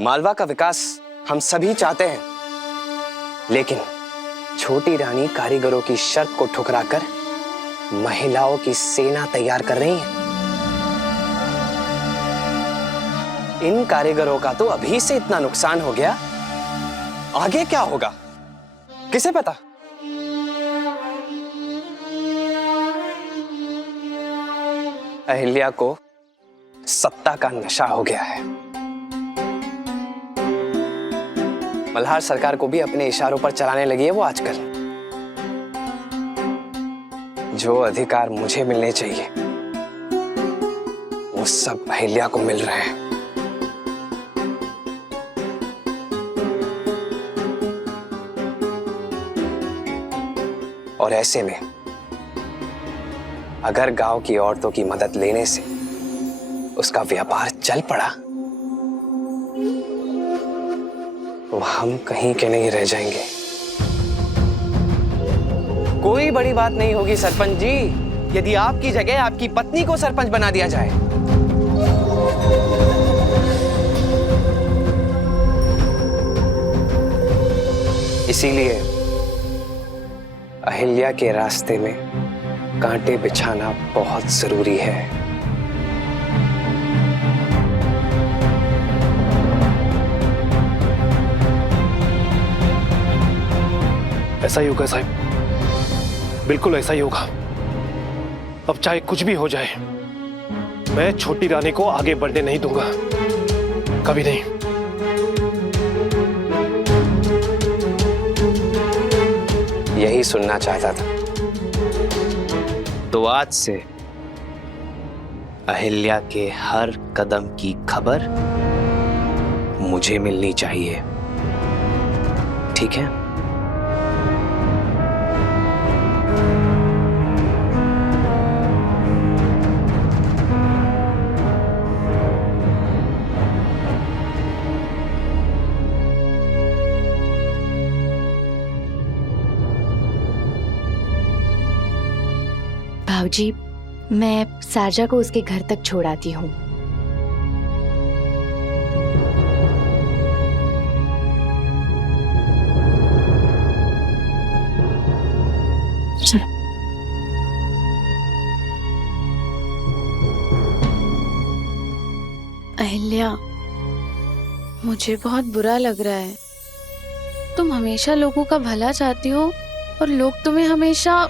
मालवा का विकास हम सभी चाहते हैं, लेकिन छोटी रानी कारीगरों की शर्त को ठुकराकर महिलाओं की सेना तैयार कर रही है। इन कारीगरों का तो अभी से इतना नुकसान हो गया, आगे क्या होगा किसे पता। अहिल्या को सत्ता का नशा हो गया है। मल्हार सरकार को भी अपने इशारों पर चलाने लगी है वो आजकल। जो अधिकार मुझे मिलने चाहिए वो सब अहिल्या को मिल रहे हैं। और ऐसे में अगर गांव की औरतों की मदद लेने से उसका व्यापार चल पड़ा तो हम कहीं के नहीं रह जाएंगे। कोई बड़ी बात नहीं होगी सरपंच जी, यदि आपकी जगह आपकी पत्नी को सरपंच बना दिया जाए। इसीलिए अहिल्या के रास्ते में कांटे बिछाना बहुत जरूरी है। ऐसा ही होगा साहब, बिल्कुल ऐसा ही होगा। अब चाहे कुछ भी हो जाए, मैं छोटी रानी को आगे बढ़ने नहीं दूंगा, कभी नहीं। यही सुनना चाहता था। तो आज से अहिल्या के हर कदम की खबर मुझे मिलनी चाहिए, ठीक है? भाऊजी, मैं सारजा को उसके घर तक छोड़ आती हूँ। अहिल्या, मुझे बहुत बुरा लग रहा है। तुम हमेशा लोगों का भला चाहती हो और लोग तुम्हें हमेशा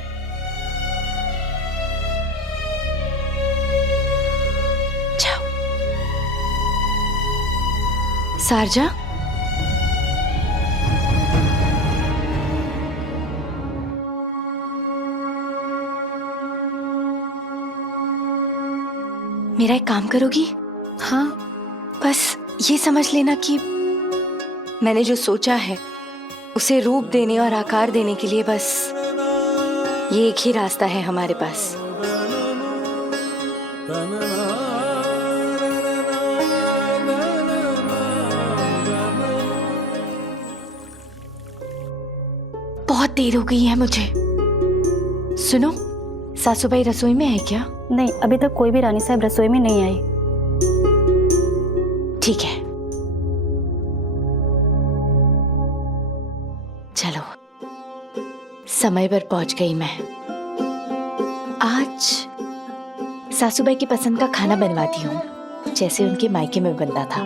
सारजा, मेरा एक काम करोगी? हाँ, बस ये समझ लेना कि मैंने जो सोचा है उसे रूप देने और आकार देने के लिए बस ये एक ही रास्ता है हमारे पास। बहुत देर हो गई है मुझे। सुनो, सासूबाई रसोई में है क्या? नहीं, अभी तक कोई भी रानी साहब रसोई में नहीं आई। ठीक है, चलो, समय पर पहुंच गई मैं। आज सासूबाई की पसंद का खाना बनवाती हूँ, जैसे उनके मायके में बनता था।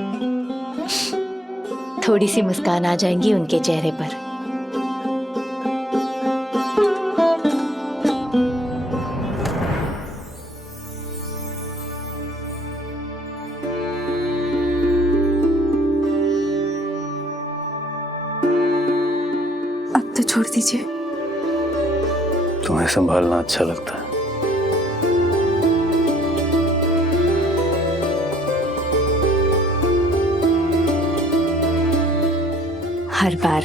थोड़ी सी मुस्कान आ जाएंगी उनके चेहरे पर। अब तो छोड़ दीजिए। तुम्हें संभालना अच्छा लगता है। हर बार,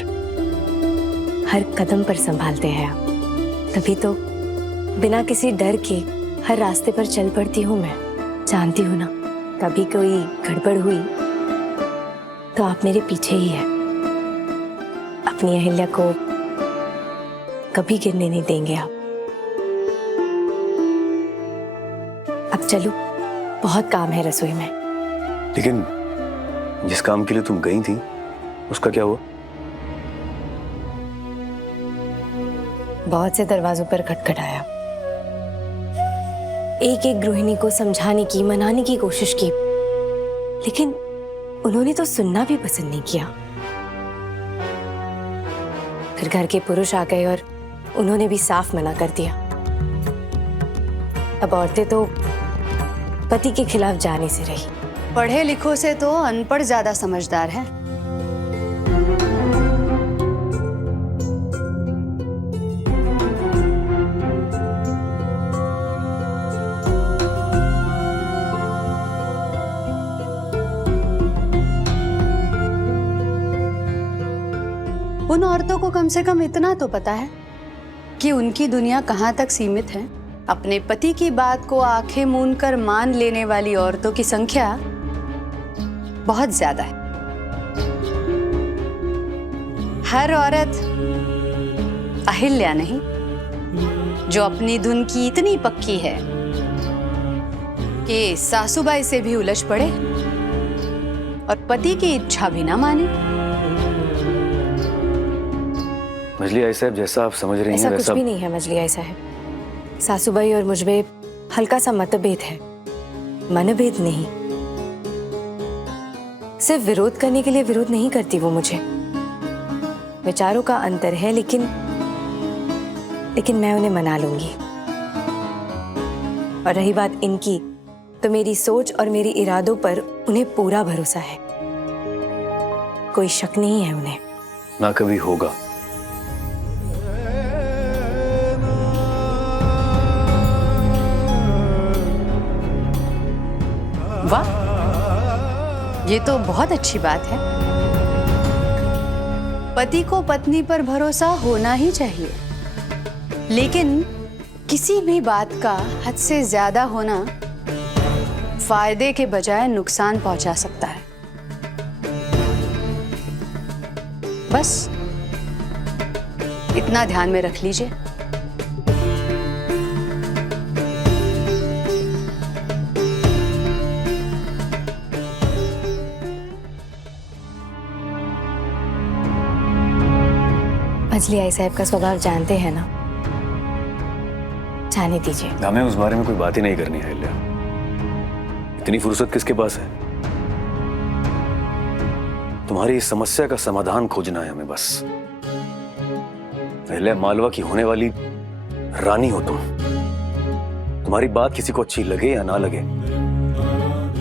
हर कदम पर संभालते हैं आप, तभी तो बिना किसी डर के हर रास्ते पर चल पड़ती हूँ मैं। जानती हूँ ना, कभी कोई गड़बड़ हुई तो आप मेरे पीछे ही है। अपनी अहिल्या को कभी गिरने नहीं देंगे आप। अब चलो, बहुत काम है रसोई में। लेकिन जिस काम के लिए तुम गई थी उसका क्या हुआ? बहुत से दरवाजों पर खटखटाया, एक एक गृहिणी को समझाने की, मनाने की कोशिश की, लेकिन उन्होंने तो सुनना भी पसंद नहीं किया। फिर घर के पुरुष आ गए और उन्होंने भी साफ मना कर दिया। अब औरतें तो पति के खिलाफ जाने से रही। पढ़े लिखों से तो अनपढ़ ज्यादा समझदार है। उन औरतों को कम से कम इतना तो पता है कि उनकी दुनिया कहां तक सीमित है। अपने पति की बात को आंखें मूंद कर मान लेने वाली औरतों की संख्या बहुत ज्यादा है। हर औरत अहिल्या नहीं, जो अपनी धुन की इतनी पक्की है कि सासूबाई से भी उलझ पड़े और पति की इच्छा भी ना माने। मजली आई साहब, जैसा आप समझ रही हैं ऐसा वैसा कुछ भी नहीं है मजली आई साहब। सासूबाई और मुझ में हल्का सा मतभेद है, मनभेद नहीं। सिर्फ विरोध करने के लिए विरोध नहीं करती वो मुझे। विचारों का अंतर है, लेकिन मैं उन्हें मना लूंगी। और रही बात इनकी, तो मेरी सोच और मेरे इरादों पर उन्हें पूरा भरोसा है। कोई शक नहीं है उन्हें। ना कभी होगा। वाह, ये तो बहुत अच्छी बात है। पति को पत्नी पर भरोसा होना ही चाहिए, लेकिन किसी भी बात का हद से ज्यादा होना फायदे के बजाय नुकसान पहुंचा सकता है। बस इतना ध्यान में रख लीजिए। मजली आई साहब का स्वभाव जानते हैं ना, जाने दीजिए। हमें उस बारे में कोई बात ही नहीं करनी है अहिल्या। इतनी फुर्सत किसके पास है? तुम्हारी इस समस्या का समाधान खोजना है हमें बस। अहिल्या, मालवा की होने वाली रानी हो तुम। तुम्हारी बात किसी को अच्छी लगे या ना लगे,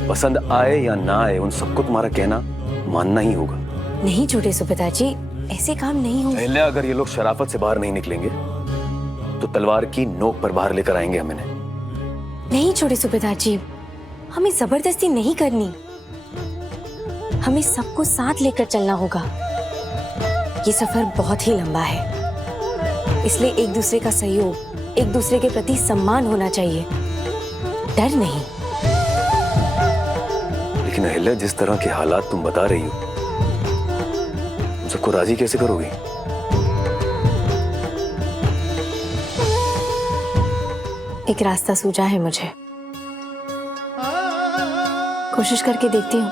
पसंद आए या ना आए, उन सबको तुम्हारा कहना मानना ही होगा। नहीं छोटे सुबेदार जी, ऐसे काम नहीं होंगे। अहिल्या, अगर ये लोग शराफत से बाहर नहीं निकलेंगे तो तलवार की नोक पर बाहर लेकर आएंगे हमें। नहीं छोटे सुबेदार जी, हमें जबरदस्ती नहीं करनी। हमें सबको साथ लेकर चलना होगा। ये सफर बहुत ही लंबा है, इसलिए एक दूसरे का सहयोग, एक दूसरे के प्रति सम्मान होना चाहिए, डर नहीं। लेकिन अहिल्या, जिस तरह के हालात तुम बता रही हो, तुम सबको राजी कैसे करोगी? एक रास्ता सूझा है मुझे, कोशिश करके देखती हूँ।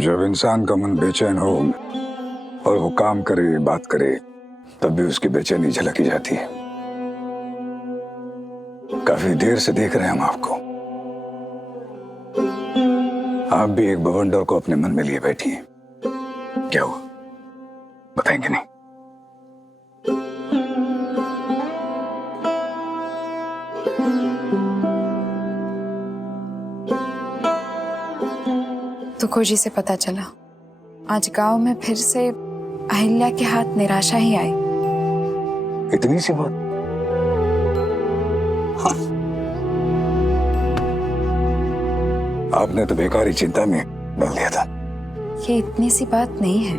जब इंसान का मन बेचैन हो और वो काम करे, बात करे, तब भी उसकी बेचैनी झलकी जाती है। काफी देर से देख रहे हैं हम आपको। आप भी एक बवंडर को अपने मन में लिए बैठी हैं। क्या हुआ, बताएंगे नहीं? तुको जी से पता चला, आज गांव में फिर से अहिल्या के हाथ निराशा ही आई। इतनी सी बात? हाँ। आपने तो बेकार ही चिंता में डाल दिया था। ये इतनी सी बात नहीं है।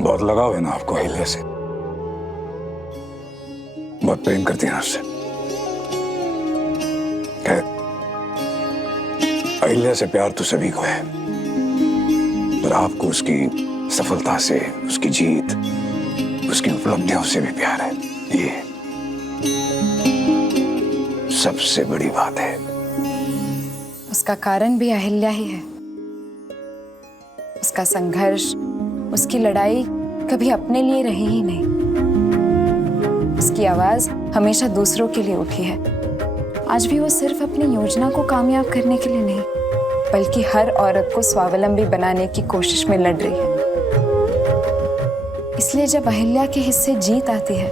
बहुत लगाव है ना आपको अहिल्या से, बहुत प्रेम करती है उससे। अहिल्या से प्यार तो सभी को है, पर आपको उसकी सफलता से, उसकी जीत, उसकी उपलब्धियों से भी प्यार है। ये सबसे बड़ी बात है। उसका कारण भी अहिल्या ही है। उसका संघर्ष, उसकी लड़ाई कभी अपने लिए रही ही नहीं। उसकी आवाज हमेशा दूसरों के लिए उठी है। आज भी वो सिर्फ अपनी योजना को कामयाब करने के लिए नहीं, बल्कि हर औरत को स्वावलंबी बनाने की कोशिश में लड़ रही है। इसलिए जब अहिल्या के हिस्से जीत आती है,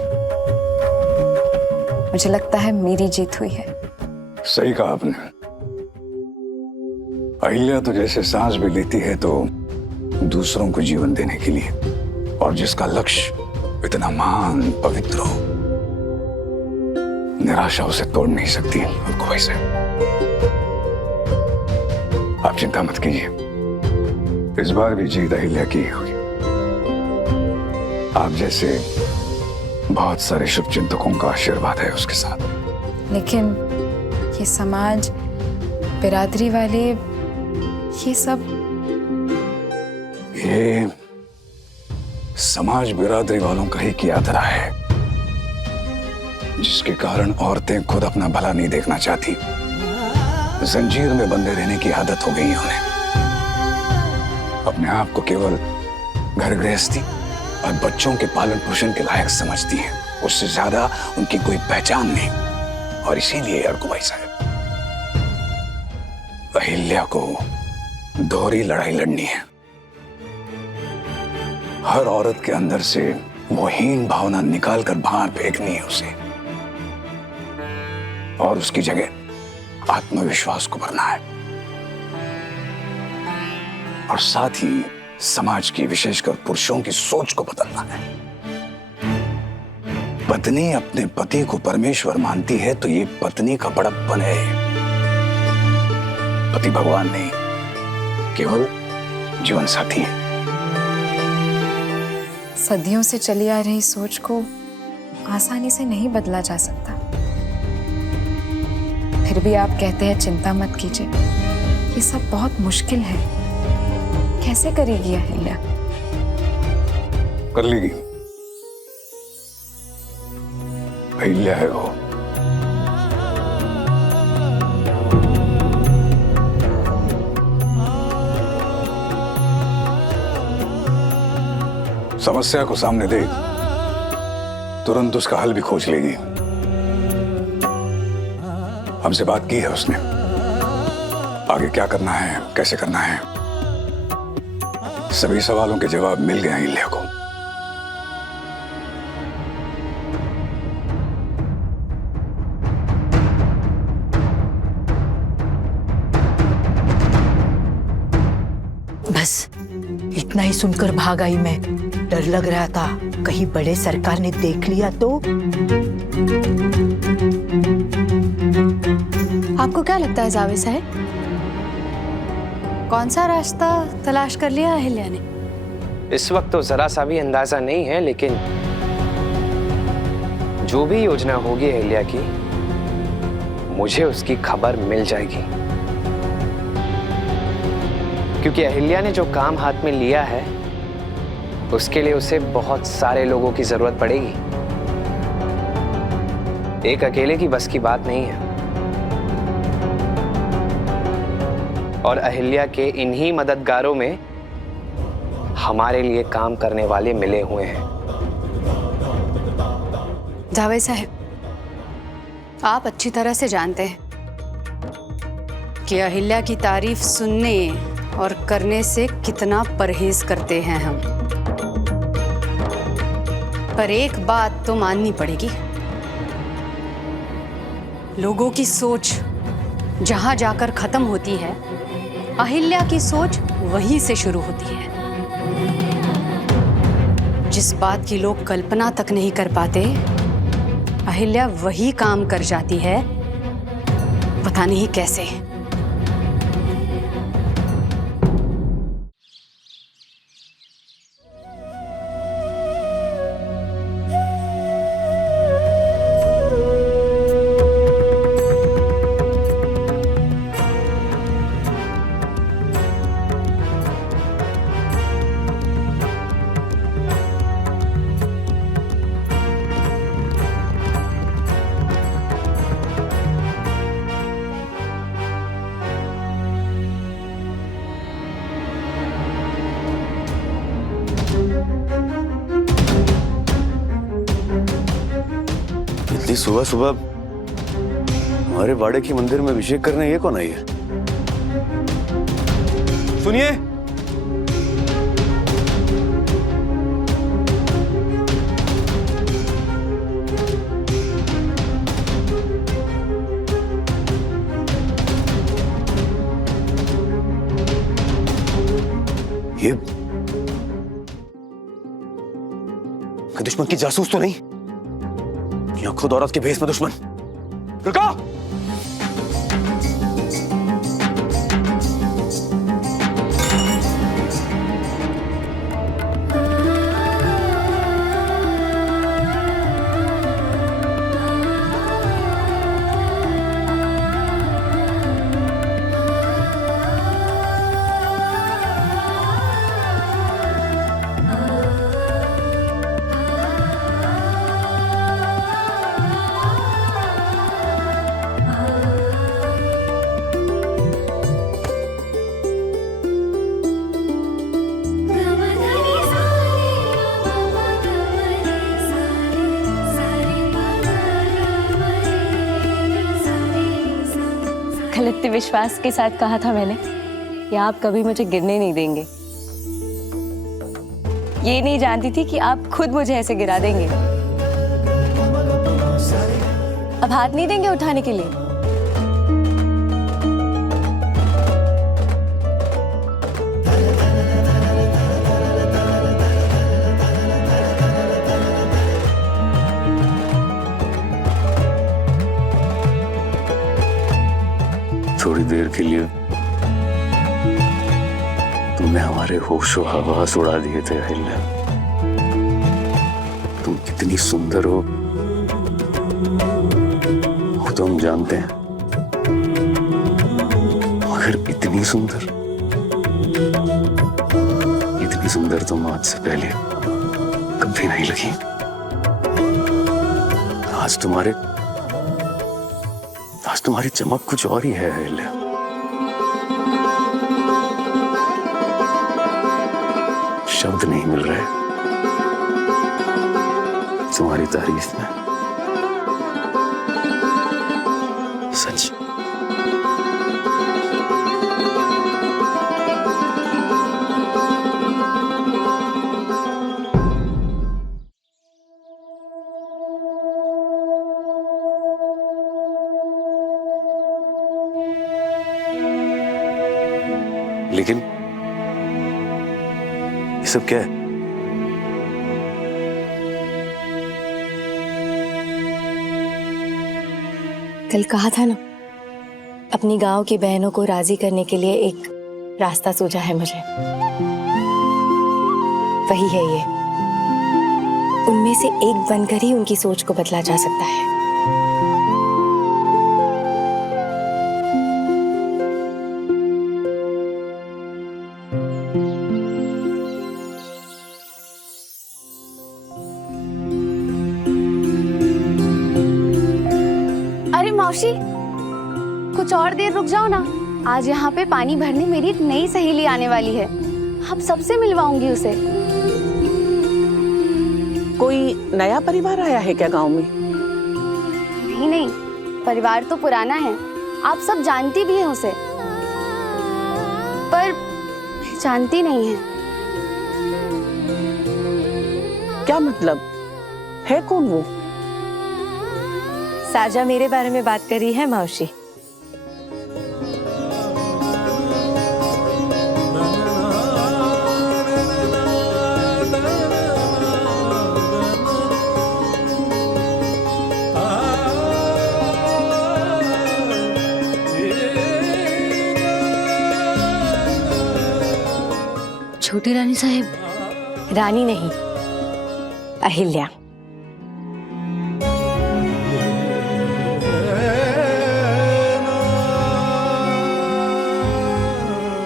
मुझे लगता है मेरी जीत हुई है। सही कहा आपने। अहिल्या तो जैसे सांस भी लेती है तो दूसरों को जीवन देने के लिए, और जिसका लक्ष्य इतना महान, पवित्र हो, निराशा उसे तोड़ नहीं सकती। आपको वैसे आप चिंता मत कीजिए, इस बार भी जीत अहिल्या की होगी। आप जैसे बहुत सारे शुभचिंतकों का आशीर्वाद है उसके साथ। लेकिन ये समाज, बिरादरी वाले, ये सब, ये समाज बिरादरी वालों का ही किया धरा है, जिसके कारण औरतें खुद अपना भला नहीं देखना चाहती। जंजीर में बंधे रहने की आदत हो गई है उन्हें। अपने आप को केवल घर गृहस्थी और बच्चों के पालन पोषण के लायक समझती हैं। उससे ज्यादा उनकी कोई पहचान नहीं। और इसीलिए अर्को भाई साहब, अहिल्या को दोहरी लड़ाई लड़नी है। हर औरत के अंदर से वो हीन भावना निकालकर बाहर फेंकनी है उसे, और उसकी जगह आत्मविश्वास को भरना है। और साथ ही समाज की, विशेषकर पुरुषों की सोच को बदलना है। पत्नी अपने पति को परमेश्वर मानती है तो ये पत्नी का बड़प्पन है। पति भगवान नहीं, केवल जीवन साथी है। सदियों से चली आ रही सोच को आसानी से नहीं बदला जा सकता। फिर भी आप कहते हैं चिंता मत कीजिए, ये सब बहुत मुश्किल है। कैसे करेगी अहिल्या? कर लेगी। अहिल्या है वो। समस्या को सामने दे, तुरंत उसका हल भी खोज लेगी। हमसे बात की है उसने, आगे क्या करना है, कैसे करना है, सभी सवालों के जवाब मिल गए अहिल्या को। बस इतना ही सुनकर भाग आई मैं। डर लग रहा था कहीं बड़े सरकार ने देख लिया तो। आपको क्या लगता है जावेद साहब, कौन सा रास्ता तलाश कर लिया अहिल्या ने? इस वक्त तो जरा सा भी अंदाजा नहीं है, लेकिन जो भी योजना होगी अहिल्या की, मुझे उसकी खबर मिल जाएगी। क्योंकि अहिल्या ने जो काम हाथ में लिया है, उसके लिए उसे बहुत सारे लोगों की जरूरत पड़ेगी। एक अकेले की बस की बात नहीं है। और अहिल्या के इन्हीं मददगारों में हमारे लिए काम करने वाले मिले हुए हैं। जावेद साहब, आप अच्छी तरह से जानते हैं कि अहिल्या की तारीफ सुनने और करने से कितना परहेज करते हैं हम। पर एक बात तो माननी पड़ेगी, लोगों की सोच जहां जाकर खत्म होती है, अहिल्या की सोच वहीं से शुरू होती है। जिस बात की लोग कल्पना तक नहीं कर पाते, अहिल्या वही काम कर जाती है, पता नहीं कैसे। सुबह सुबह हमारे वाड़े की मंदिर में अभिषेक करने ये कौन आई है? सुनिए, ये दुश्मन की जासूस तो नहीं? या खुद औरत के भेष में दुश्मन? रुको! कल इतने विश्वास के साथ कहा था मैंने कि आप कभी मुझे गिरने नहीं देंगे। ये नहीं जानती थी कि आप खुद मुझे ऐसे गिरा देंगे। अब हाथ नहीं देंगे उठाने के लिए? थोड़ी देर के लिए तुमने हमारे होशो हवास उड़ा दिए थे अहिल्या। तुम कितनी सुंदर हो वो तो हम जानते हैं, मगर इतनी सुंदर तुम आज से पहले कभी नहीं लगी। आज तुम्हारी चमक कुछ और ही है अहिल्या। शब्द नहीं मिल रहे तुम्हारी तारीफ में। सच लेकिन ये सब क्या है? कल कहा था ना, अपनी गांव की बहनों को राजी करने के लिए एक रास्ता सूझा है मुझे। वही है ये। उनमें से एक बनकर ही उनकी सोच को बदला जा सकता है। मौसी, कुछ और देर रुक जाओ ना। आज यहाँ पे पानी भरने मेरी एक नई सहेली आने वाली है। आप सबसे मिलवाऊंगी उसे। कोई नया परिवार आया है क्या गांव में? नहीं, परिवार तो पुराना है। आप सब जानती भी हैं उसे, पर जानती नहीं है। क्या मतलब है? कौन वो? साजा मेरे बारे में बात कर रही है मौसी। छोटी रानी साहब। रानी नहीं, अहिल्या।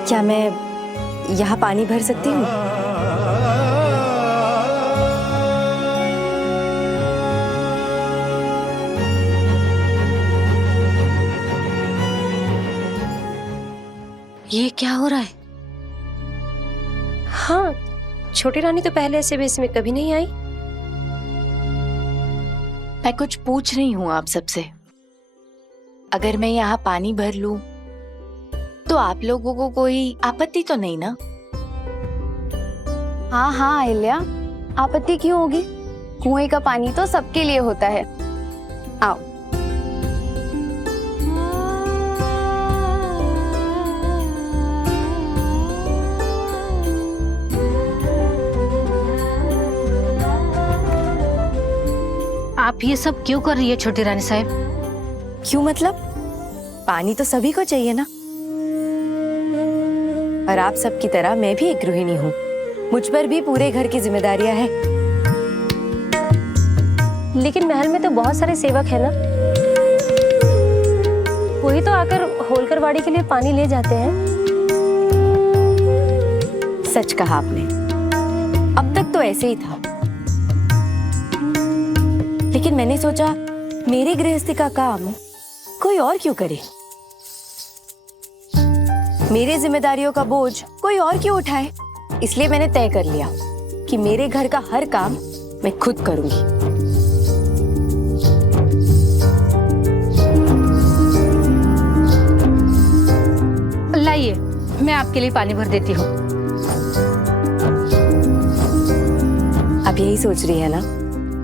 क्या मैं यहाँ पानी भर सकती हूँ? ये क्या हो रहा है? हाँ, छोटी रानी तो पहले ऐसे वेश में कभी नहीं आई। मैं कुछ पूछ रही हूँ आप सबसे। अगर मैं यहाँ पानी भर लूं तो आप लोगों को कोई आपत्ति तो नहीं ना? हाँ हाँ अहिल्या, आपत्ति क्यों होगी? कुएं का पानी तो सबके लिए होता है। आओ। आप ये सब क्यों कर रही है छोटी रानी साहब? क्यों मतलब? पानी तो सभी को चाहिए ना। और आप सब की तरह मैं भी एक गृहिणी हूँ। मुझ पर भी पूरे घर की जिम्मेदारियां हैं। लेकिन महल में तो बहुत सारे सेवक हैं ना, वही तो आकर होलकर वाड़ी के लिए पानी ले जाते हैं। सच कहा आपने, अब तक तो ऐसे ही था। लेकिन मैंने सोचा मेरी गृहस्थी का काम कोई और क्यों करे, मेरी जिम्मेदारियों का बोझ कोई और क्यों उठाए। इसलिए मैंने तय कर लिया कि मेरे घर का हर काम मैं खुद करूंगी। लाइए, मैं आपके लिए पानी भर देती हूँ। आप यही सोच रही है ना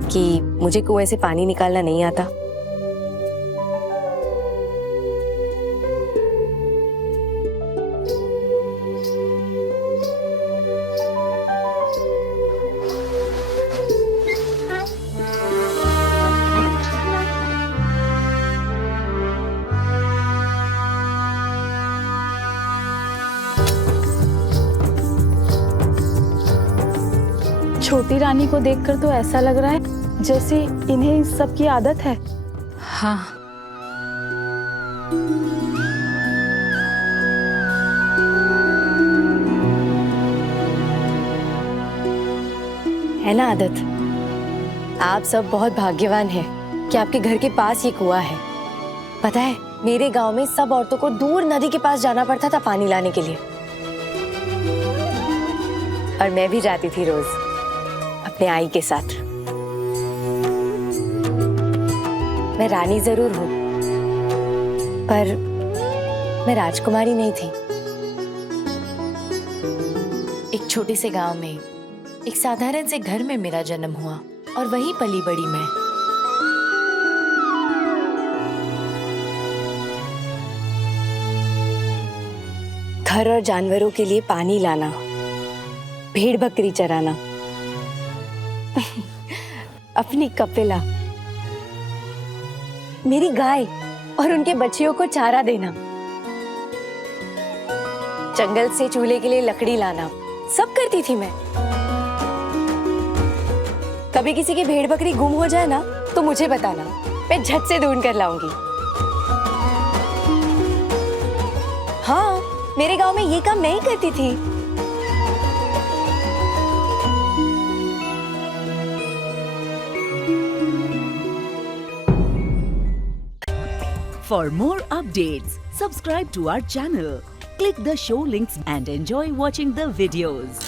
कि मुझे कुएं से पानी निकालना नहीं आता? छोटी रानी को देखकर तो ऐसा लग रहा है जैसे इन्हें इस सब की आदत है। हाँ, है ना आदत। आप सब बहुत भाग्यवान हैं कि आपके घर के पास ये कुआं है। पता है, मेरे गांव में सब औरतों को दूर नदी के पास जाना पड़ता था पानी लाने के लिए, और मैं भी जाती थी रोज अपने आई के साथ। मैं रानी जरूर हूं, पर मैं राजकुमारी नहीं थी। एक छोटे से गांव में एक साधारण से घर में मेरा जन्म हुआ और वहीं पली बड़ी मैं। घर और जानवरों के लिए पानी लाना, भेड़ बकरी चराना, अपनी कपिला, मेरी गाय और उनके बच्चियों को चारा देना, जंगल से चूल्हे के लिए लकड़ी लाना, सब करती थी मैं। कभी किसी की भेड़ बकरी गुम हो जाए ना तो मुझे बताना, मैं झट से ढूंढ कर लाऊंगी। हाँ, मेरे गांव में ये काम मैं ही करती थी। For more updates, subscribe to our channel, click the show links and enjoy watching the videos.